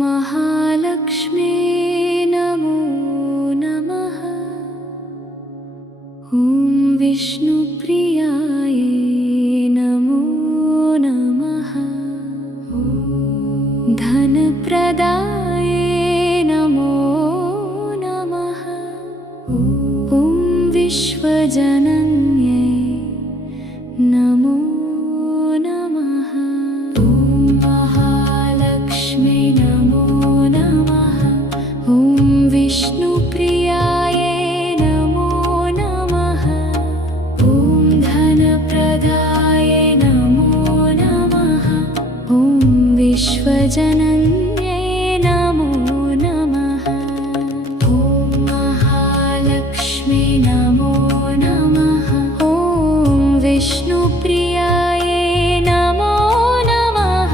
महालक्ष्म्यै नमो नमः। विष्णुप्रियायै नमो नमः। धनप्रदायै नमो नमः। विश्वजनन्यै नमो नमः। महालक्ष्म्यै नमो नमः। विष्णुप्रियायै नमो नमः। धनप्रदायै नमो नमः। विश्वजनन्यै नमो नमः। महालक्ष्म्यै नमो नमः। विष्णुप्रियायै नमो नमः।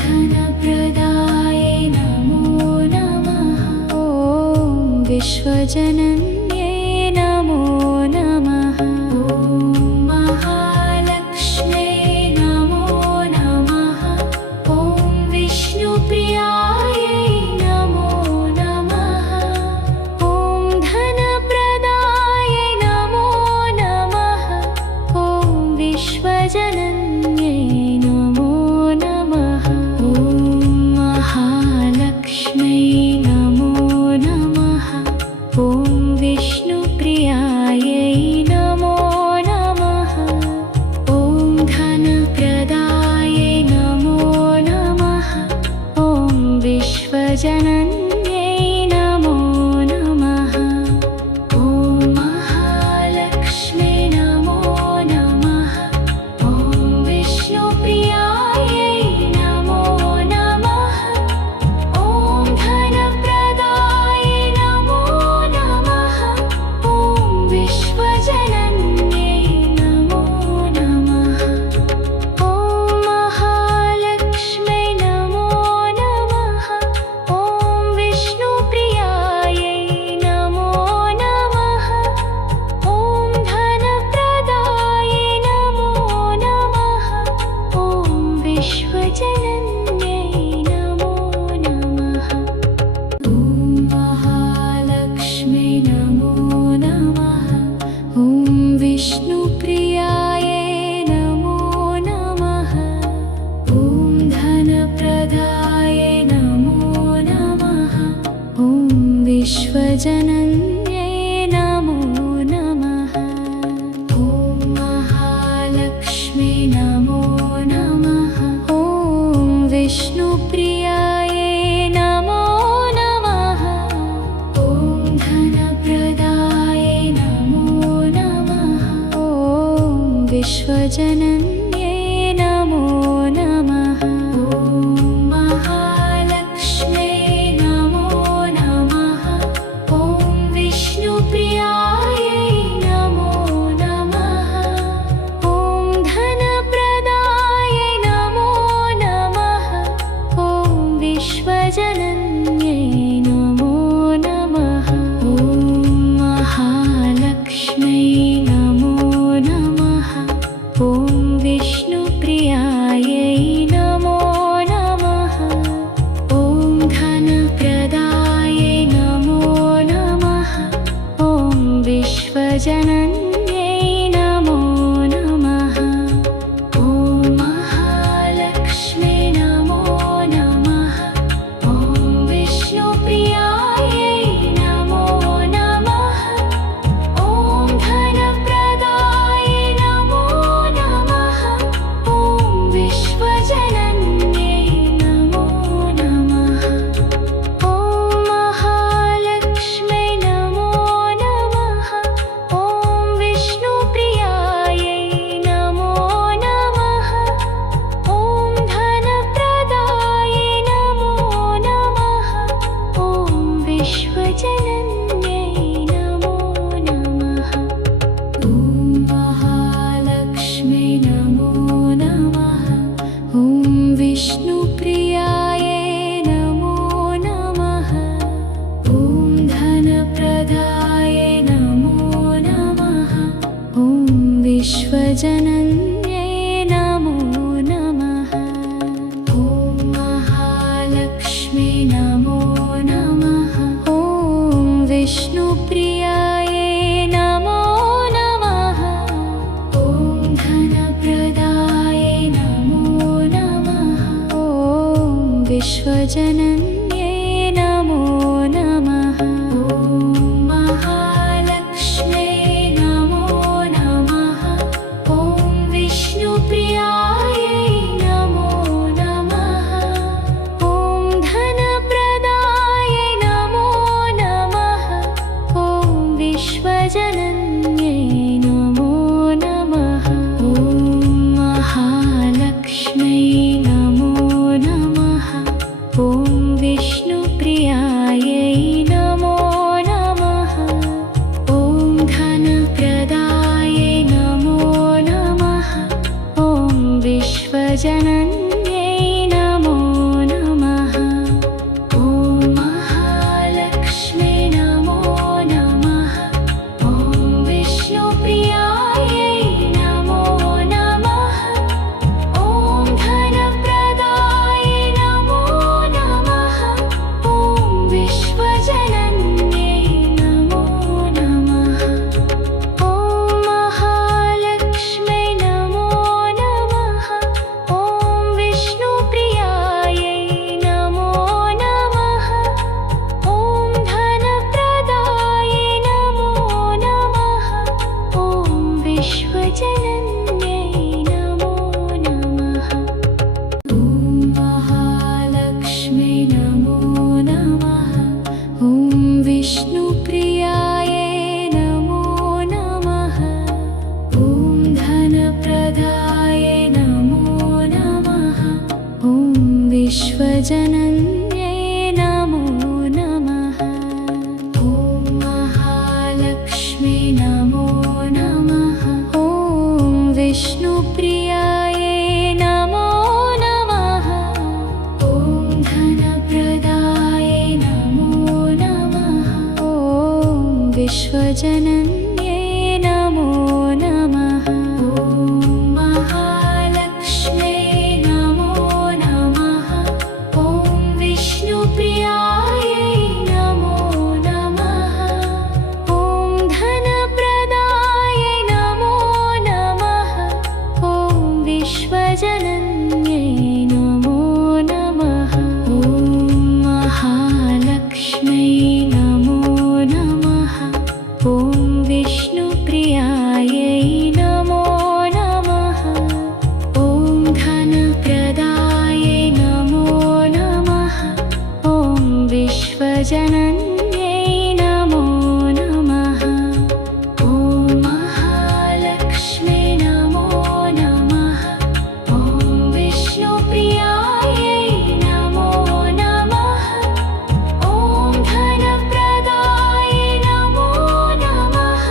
धनप्रदायै नमो नमः। विश्वजनन्यै नमो नमः। महालक्ष्म्यै नमो नमः। विष्णुप्रियायै नमो नमः। धनप्रदायै नमो नमः। विश्वजनन्यै नमो नमः। महालक्ष्म्यै नमो नमः। विष्णुप्रियायै नमो नमः। धनप्रदायै नमो नमः। विश्वजनन्यै नमो नमः। महालक्ष्म्यै नमो नमः। विष्णुप्रियायै नमो नमः। धनप्रदायै नमो नमः। विश्वजनन्यै नमो नमः। महालक्ष्म्यै नमो नमः। विष्णुप्रियायै नमो नमः। धनप्रदायै नमो नमः। विश्वजनन्यै नमो नमः। महालक्ष्म्यै नमो नमः। विष्णुप्रियायै नमो नमः। धनप्रदायै नमो नमः। विश्वजनन्यै नमो नमः। महालक्ष्म्यै नमो नमः। विष्णुप्रियायै नमो नमः। धनप्रदायै नमो नमः। विश्वजनन्यै नमो नमः। महालक्ष्म्यै नमो नमः। विष्णुप्रियायै नमो नमः। धनप्रदायै नमो नमः। विश्वजनन्यै नमो नमः। महालक्ष्म्यै नमो नमः। विष्णुप्रियायै नमो नमः। धनप्रदायै नमो नमः। विश्वजनन्यै नमो नमः। महालक्ष्म्यै नमो नमः। विष्णुप्रियायै विश्वजनन्यै नमो नमः। ॐ महालक्ष्मी नमो नमः। ॐ विष्णुप्रियायै नमो नमः। ॐ धनप्रदायै नमो नमः। ॐ विश्वजनन्यै नमो नमः। ॐ महालक्ष्मी नमो नमः। ॐ विष्णुप्रियायै नमो नमः। ॐ धनप्रदायै नमो नमः। ॐ विश्वजनन्यै नमो नमः। ॐ महालक्ष्मी नमो नमः। ॐ विष्णुप्रियायै नमो नमः। ॐ धनप्रदायै नमो नमः। ॐ विश्वजनन्यै नमो नमः। ॐ महालक्ष्मी नमो नमः। ॐ विष्णुप्रियायै नमो नमः। ॐ धनप्रदायै नमो नमः। ॐ विश्वजनन्यै नमो नमः। ॐ महालक्ष्मी नमो नमः। ॐ विष्णुप्रियायै नमो नमः। ॐ धनप्रदायै नमो नमः। ॐ विश्वजनन्यै नमो नमः। ॐ महालक्ष्मी नमो नमः। ॐ विष्णुप्रियायै नमो नमः। ॐ धनप्रदायै नमो नमः। ॐ विश्वजनन्यै नमो नमः। ॐ महालक्ष्मी नमो नमः। ॐ विष्णुप्रियायै नमो नमः। ॐ धनप्रदायै नमो नमः। ॐ विश्वजनन्यै नमो नमः। ॐ महालक्ष्मी नमो नमः। ॐ विष्णुप्रियायै नमो नमः। ॐ धनप्रदायै नमो नमः। ॐ विश्वजनन्यै नमो नमः। ॐ महालक्ष्मी नमो नमः। ॐ विष्णुप्रियायै नमो नमः। ॐ धनप्रदायै नमो नमः। ॐ विश्वजनन्यै नमो नमः। ॐ महालक्ष्मी नमो नमः। ॐ विष्णुप्रियायै नमो नमः। ॐ धनप्रदायै नमो नमः।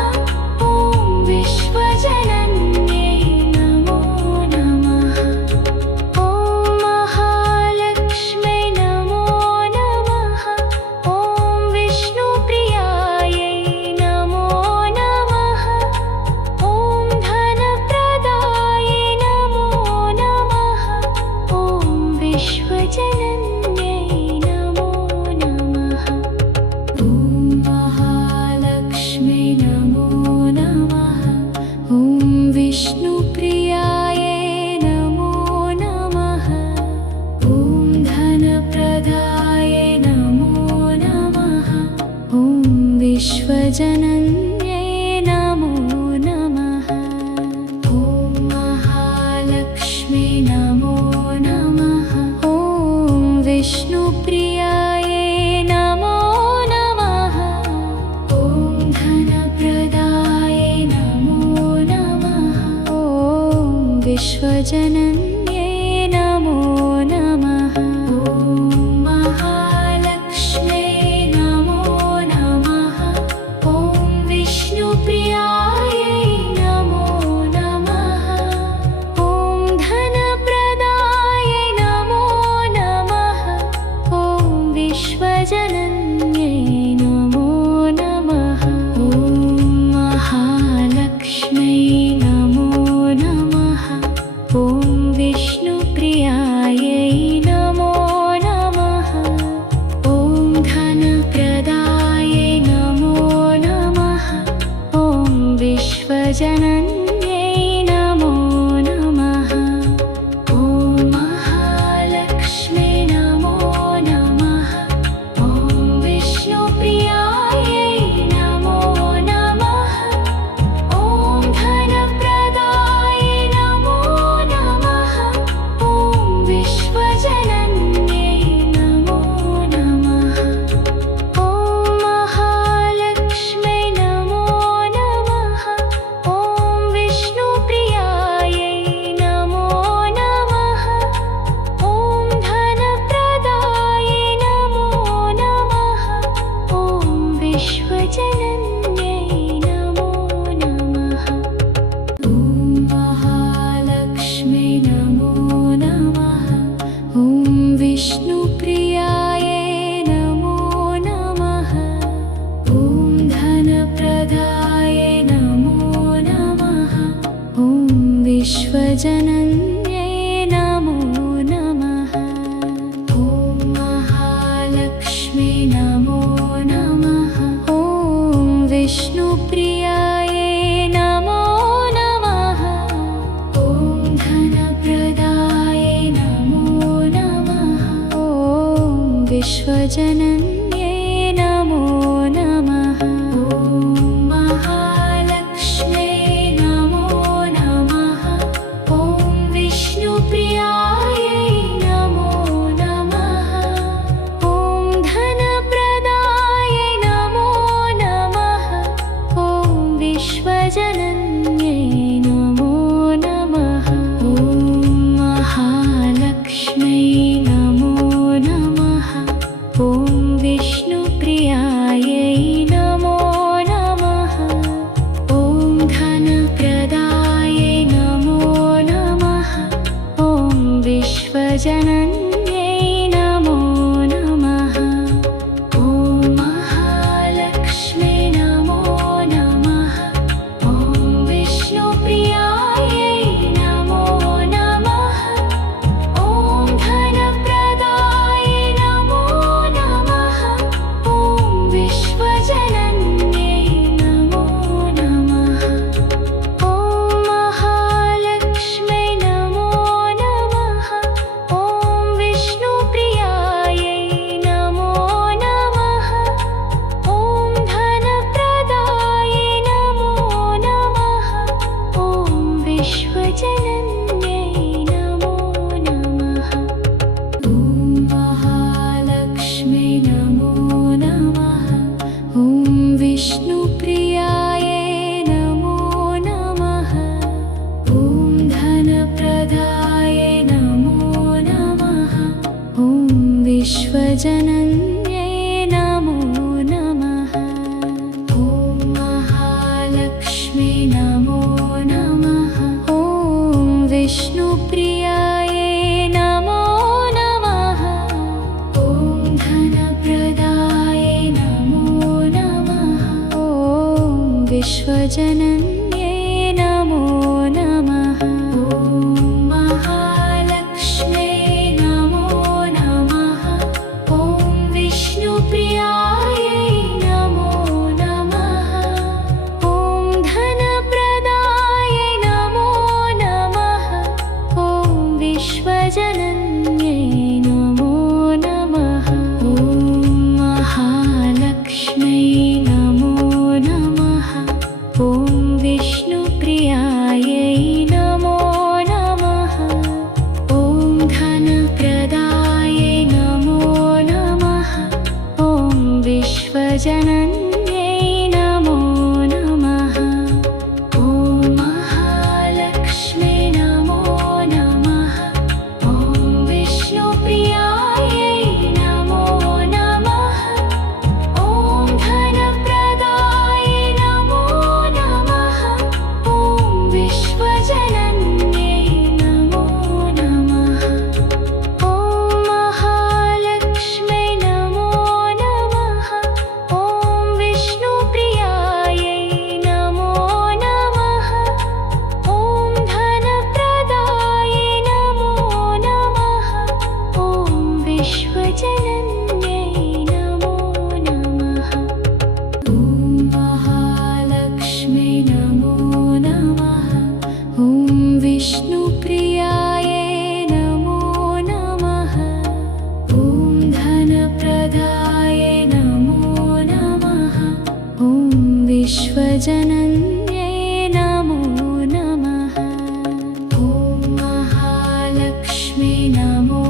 ॐ विश्वजनन्यै नमो नमः। ॐ महालक्ष्मी नमो नमः। ॐ विष्णुप्रियायै नमो नमः। ॐ धनप्रदायै नमो नमः। ॐ विश्वजनन्यै नमो नमः। ॐ महालक्ष्मी नमो नमः। ॐ विष्णुप्रियायै नमो नमः। ॐ धनप्रदायै नमो नमः। ॐ विश्वजनन्यै नमो नमः। ॐ महालक्ष्मी नमो नमः। ॐ विष्णुप्रियायै नमो नमः। ॐ धनप्रदायै नमो नमः। ॐ विश्वजनन्यै नमो नमः। ॐ महालक्ष्मी नमो नमः। ॐ विष्णुप्रियायै नमो नमः। ॐ धनप्रदायै नमो नमः। ॐ विश्वजनन्यै नमो नमः। ॐ महालक्ष्मी नमो विश्वजनन्ये नमो नमः। ॐ महालक्ष्म्यै नमो नमः। ॐ विष्णुप्रियायै नमो नमः। ॐ धनप्रदायै नमो नमः। ॐ विश्वजनन्यै नमो नमः। ॐ महालक्ष्म्यै नमो नमः। ॐ विष्णुप्रियायै नमो नमः। ॐ धनप्रदायै नमो नमः। ॐ विश्वजनन्यै नमो नमः। ॐ महालक्ष्म्यै नमो नमः। ॐ विष्णुप्रियायै नमो नमः। ॐ धनप्रदायै नमो नमः। ॐ विश्वजनन्यै नमो नमः। ॐ महालक्ष्म्यै नमो नमः। ॐ विष्णुप्रियायै नमो नमः। ॐ धनप्रदायै नमो नमः। ॐ विश्वजनन्यै नमो नमः। ॐ महालक्ष्म्यै नमो नमः। ॐ विष्णुप्रियायै नमो नमः। ॐ धनप्रदायै नमो नमः। ॐ विश्वजनन्यै नमो नमः। ॐ महालक्ष्म्यै नमो नमः। ॐ विष्णुप्रियायै नमो नमः। ॐ धनप्रदायै नमो नमः। ॐ विश्वजनन्यै नमो नमः। ॐ महालक्ष्म्यै नमो नमः। ॐ विष्णुप्रियायै नमो नमः। ॐ धनप्रदायै नमो नमः। ॐ विश्वजनन्यै नमो नमः। ॐ महालक्ष्म्यै नमो नमः। ॐ विष्णुप्रियायै नमो नमः। ॐ धनप्रदायै नमो नमः। ॐ विश्वजनन्यै नमो नमः। ॐ महालक्ष्म्यै नमो नमः। ॐ विष्णुप्रियायै नमो नमः। ॐ धनप्रदायै नमो नमः। ॐ विश्वजनन्यै नमो नमः। ॐ महालक्ष्म्यै नमो नमः। ॐ विष्णुप्रियायै नमो नमः। ॐ धनप्रदायै नमो नमः। ॐ विश्वजनन्यै नमो नमः। ॐ महालक्ष्म्यै नमो नमः। ॐ विष्णुप्रियायै नमो नमः। ॐ धनप्रदायै नमो नमः। ॐ विश्वजनन्यै नमो नमः। ॐ महालक्ष्म्यै नमो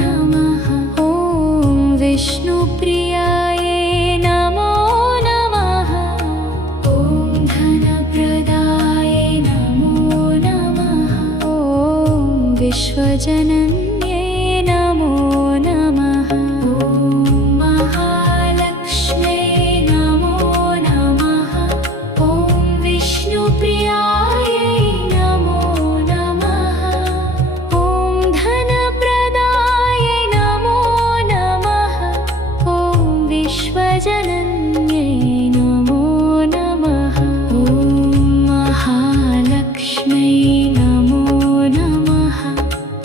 नमः। ॐ विष्णुप्रियायै नमो नमः। ॐ धनप्रदायै नमो नमः। ॐ विश्वजनन्यै नमो नमः। ॐ महालक्ष्म्यै नमो नमः। ॐ विष्णुप्रियायै नमो नमः। ॐ धनप्रदायै नमो नमः। ॐ विश्वजनन्यै नमो नमः। ॐ महालक्ष्म्यै नमो नमः।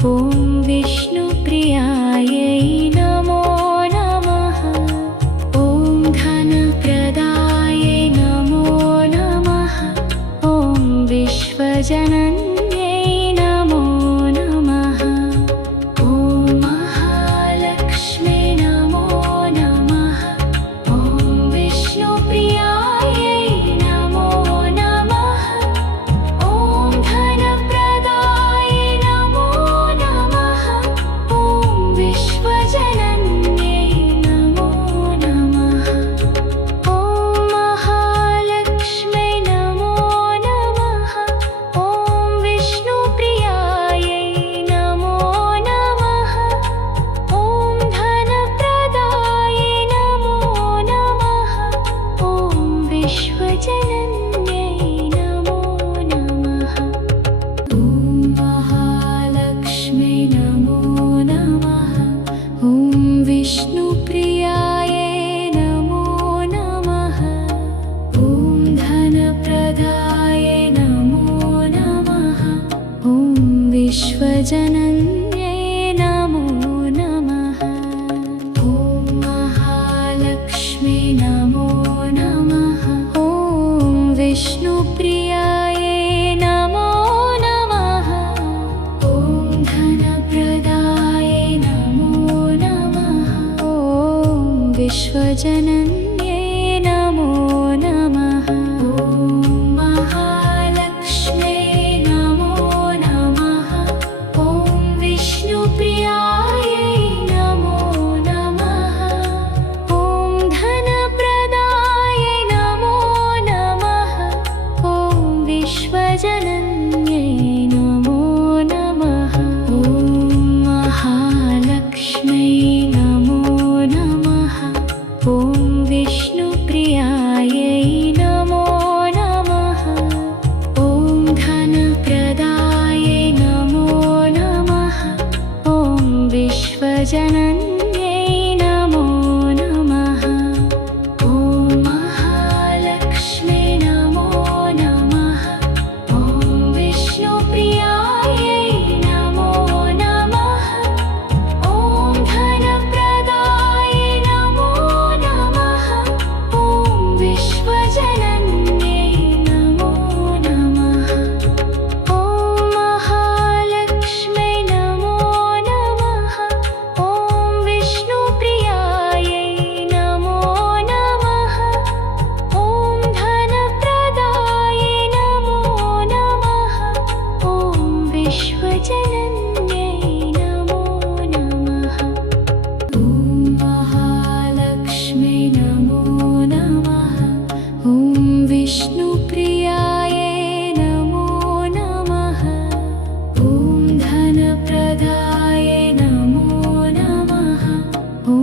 ॐ विश्वजनन्यै नमो नमः। ॐ महालक्ष्म्यै नमो नमः। ॐ विष्णुप्रियायै नमो नमः। ॐ धनप्रदायै नमो नमः। ॐ विश्वजनन्यै नमो नमः। ॐ महालक्ष्म्यै नमो नमः। ॐ विष्णुप्रियायै नमो नमः। ॐ धनप्रदायै नमो नमः। ॐ विश्वजनन्यै नमो नमः। ॐ महालक्ष्म्यै नमो नमः। ॐ विष्णुप्रियायै नमो नमः। ॐ धनप्रदायै नमो नमः। ॐ विश्वजनन्यै नमो नमः। ॐ महालक्ष्म्यै नमो नमः। ॐ विष्णुप्रियायै नमो नमः। ॐ धनप्रदायै नमो नमः। ॐ विश्वजनन्यै नमो नमः। ॐ महालक्ष्म्यै नमो नमः। ॐ विष्णुप्रियायै नमो नमः। ॐ धनप्रदायै नमो नमः। ॐ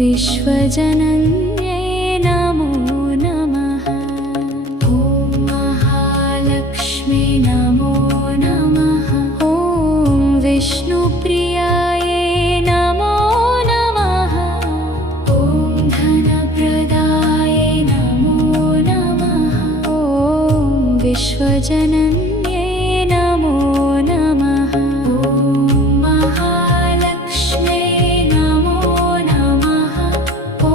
विश्वजनन्यै नमो नमः। ॐ महालक्ष्म्यै नमो नमः। ॐ विष्णुप्रियायै नमो नमः। ॐ धनप्रदायै नमो नमः। ॐ विश्वजनन्यै नमो नमः। ॐ महालक्ष्म्यै नमो नमः। ॐ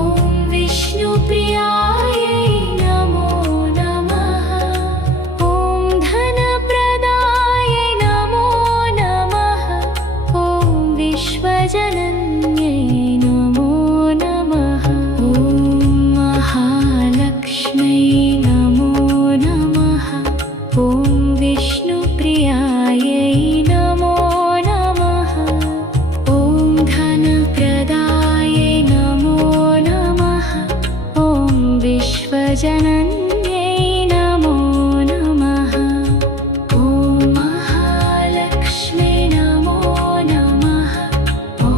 विष्णुप्रियायै नमो नमः। ॐ धनप्रदायै नमो नमः। ॐ विश्वजनन्यै नमो नमः। ॐ महालक्ष्म्यै नमो नमः। ॐ विष्णुप्रियायै नमो नमः। ॐ धनप्रदायै नमो नमः। ॐ विश्वजनन्यै नमो नमः। ॐ महालक्ष्म्यै नमो नमः। ॐ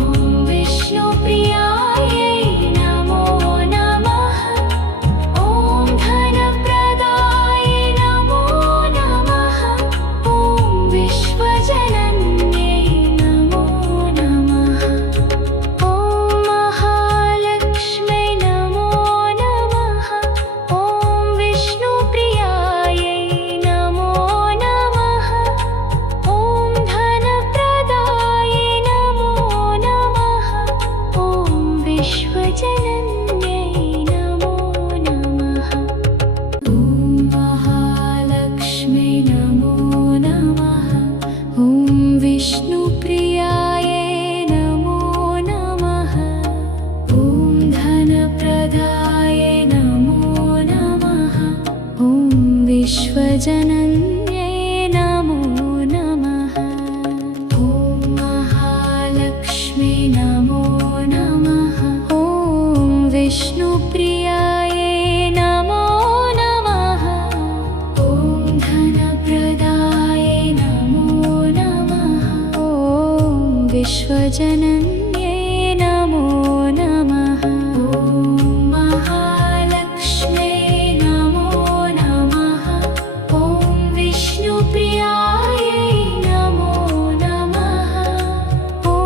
विष्णुप्रियायै नमो नमः। ॐ धनप्रदायै नमो नमः। ॐ विश्वजनन्यै नमो नमः। ॐ महालक्ष्म्यै नमो नमः। ॐ विष्णुप्रियायै नमो नमः। ॐ धनप्रदायै नमो नमः। ॐ विश्वजनन्यै नमो नमः। ॐ महालक्ष्म्यै नमो नमः। ॐ विष्णुप्रियायै नमो नमः। ॐ धनप्रदायै नमो नमः। ॐ विश्वजनन्यै नमो नमः। ॐ महालक्ष्म्यै नमो नमः। ॐ विष्णुप्रियायै नमो नमः। ॐ धनप्रदायै नमो नमः। ॐ विश्वजनन्यै नमो नमः। ॐ महालक्ष्म्यै नमो नमः। ॐ विष्णुप्रियायै नमो नमः। ॐ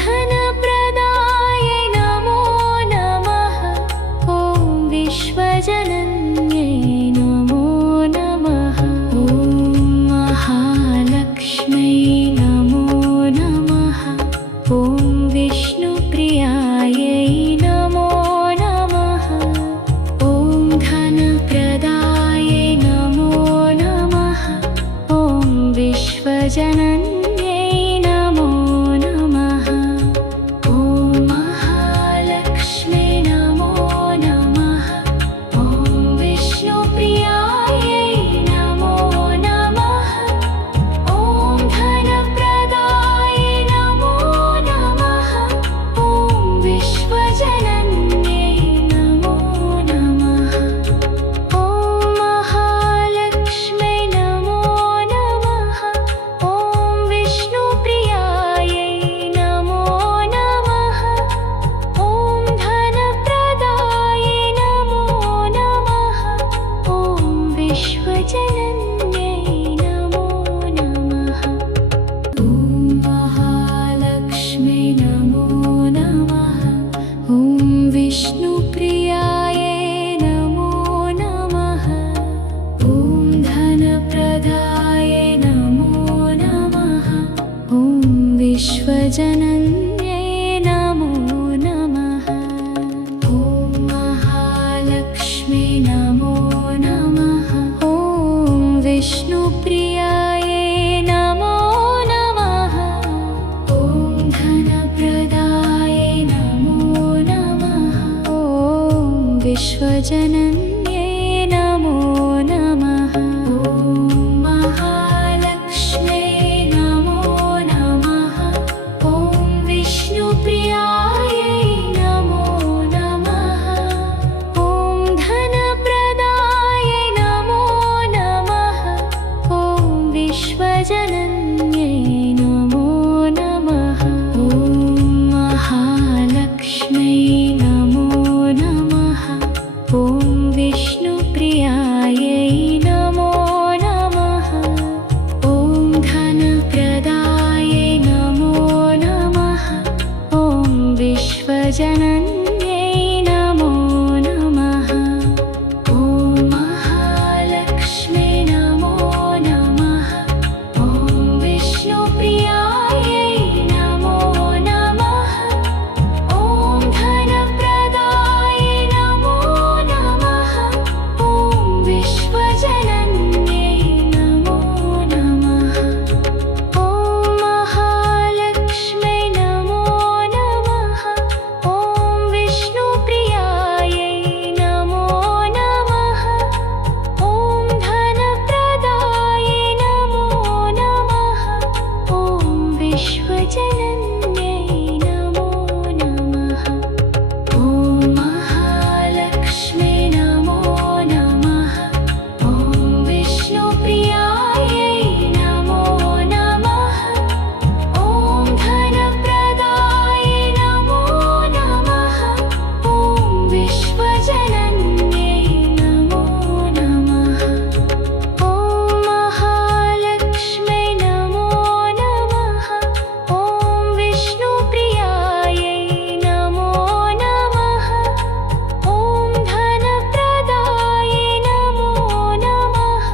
धनप्रदायै नमो नमः। ॐ विश्वजनन्यै नमो नमः। ॐ महालक्ष्म्यै नमो नमः। ॐ विष्णुप्रियाय नमो नमः। ॐ धनप्रदाय नमो नमः। ॐ विश्वजनन्यै नमो नमः। ॐ महालक्ष्मी नमो नमः। ॐ विष्णुप्रियाय नमो नमः। ॐ धनप्रदाय नमो नमः। ॐ विश्वजनन्यै नमो नमः। ॐ महालक्ष्मी नमो नमः। ॐ विष्णुप्रियाय नमो नमः। ॐ धनप्रदाय नमो नमः। ॐ विश्वजनन्यै नमो नमः। ॐ महालक्ष्मी नमो नमः। ॐ विष्णुप्रियाय नमो नमः। ॐ धनप्रदाय नमो नमः। ॐ विश्वजनन्यै नमो नमः। ॐ महालक्ष्मी नमो नमः। ॐ विष्णुप्रियाय नमो नमः। ॐ धनप्रदाय नमो नमः। ॐ विश्वजनन्यै नमो नमः। ॐ महालक्ष्मी नमो नमः। ॐ विष्णुप्रियाय नमो नमः। ॐ धनप्रदाय नमो नमः। ॐ विश्वजनन्यै नमो नमः। ॐ महालक्ष्मी नमो नमः। ॐ विष्णुप्रियाय नमो नमः। ॐ धनप्रदाय नमो नमः। ॐ विश्वजनन्यै नमो नमः। ॐ महालक्ष्मी नमो नमः। ॐ विष्णुप्रियाय नमो नमः। ॐ धनप्रदाय नमो नमः।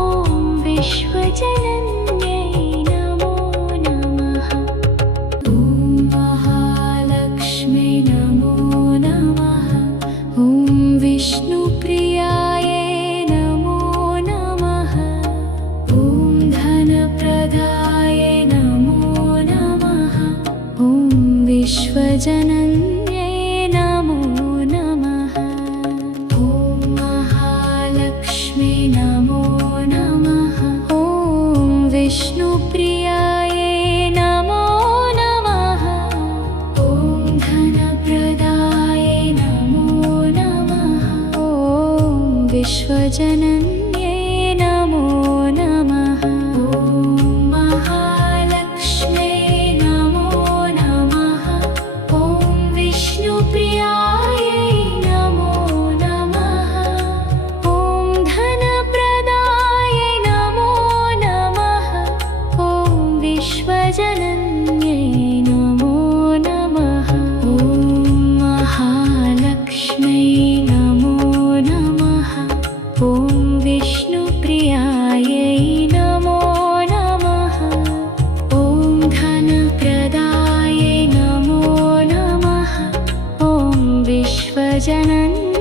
ॐ विश्वजनन्यै नमो नमः। ॐ महालक्ष्मी नमो नमः। ॐ विष्णुप्रियाय नमो नमः। ॐ धनप्रदाय नमो नमः। ॐ विश्वजनन्यै नमो नमः। ॐ महालक्ष्मी नमो नमः। ॐ विष्णुप्रियाय नमो नमः। ॐ धनप्रदाय नमो नमः। ॐ विश्वजनन्यै नमो नमः। ॐ महालक्ष्मी नमो नमः। ॐ विष्णुप्रियाय नमो नमः। ॐ धनप्रदाय नमो नमः। ॐ विश्वजनन्यै नमो नमः। ॐ महालक्ष्मी नमो नमः। ॐ विष्णुप्रियाय नमो नमः। ॐ धनप्रदाय नमो नमः। ॐ विश्वजनन्यै